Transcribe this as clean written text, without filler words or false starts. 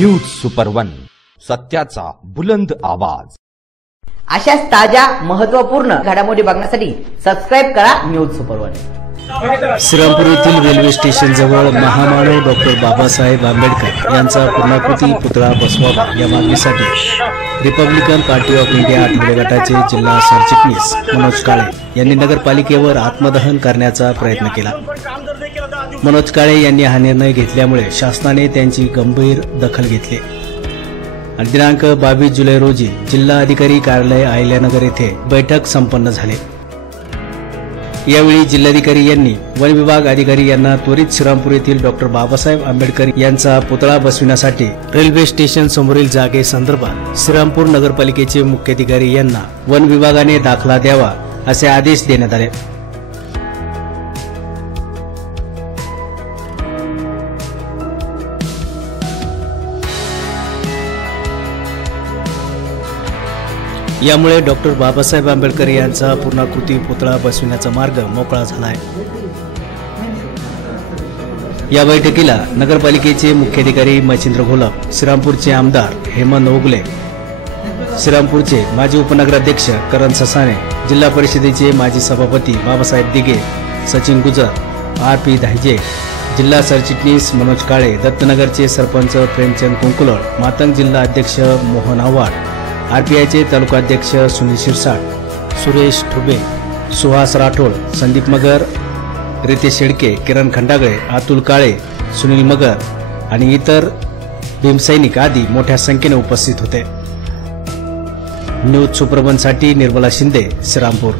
News super one, सत्याचा बुलंद आवाज। अशाच ताज्या महत्त्वपूर्ण घडामोडी बघण्यासाठी सबस्क्राइब करा न्यूज सुपर वन। श्रीरामपूर येथील रेल्वे स्टेशन जवळ महामानव डॉक्टर बाबासाहेब आंबेडकर यांचा पूर्णाकृती पुतळा बसवावा या मागणीसाठी Republican party of India Athawale गटाचे जिल्हा सरचिटणीस मनोज काळे यांनी नगरपालिकेवर आत्मदहन करण्याचा प्रयत्न केला। मनोज काळे यांनी हा निर्णय घेतल्यामुळे शासनाने त्यांची गंभीर दखल घेतली आणि दिनांक 22 जुलै रोजी जिल्हा अधिकारी कार्यालय अहिल्यानगर येथे बैठक संपन्न झाली। यावेळी जिल्हाधिकारी यांनी वन विभाग अधिकारी यांना त्वरित श्रीरामपूर येथील डॉक्टर बाबासाहेब आंबेडकर यांचा पुतळा बसविण्यासाठी रेल्वे स्टेशन समोरील जागेसंदर्भात श्रीरामपूर नगरपालिकेचे मुख्याधिकारी यांना वन विभागाने दाखला द्यावा असे आदेश देण्यात आले। यामुळे डॉक्टर बाबासाहेब आंबेडकर यांचा पूर्णाकृती पुतळा बसविण्याचा मार्ग मोकळा झाला आहे। या बैठकीला नगरपालिकेचे मुख्याधिकारी मच्छिंद्र घोलप, श्रीरामपूरचे आमदार हेमंत ओगले, श्रीरामपूरचे माजी उपनगराध्यक्ष करण ससाणे, जिल्हा परिषदेचे माजी सभापती बाबासाहेब दिघे, सचिन गुजर, RP धायजे, जिल्हा सरचिटणीस मनोज काळे, दत्तनगरचे सरपंच प्रेमचंद कुंकुलर, मातंग जिल्हा अध्यक्ष मोहन आव्हाड, RPIचे तालुकाध्यक्ष सुनील शिरसाट, सुरेश ठुबे, सुहास राठोड, संदीप मगर, रितेश शेडके, किरण खंडागळे, अतुल काळे, सुनील मगर आणि इतर भीमसैनिक आदी मोठ्या संख्येने उपस्थित होते। न्यूज सुपर वन साठी निर्मला शिंदे, श्रीरामपूर।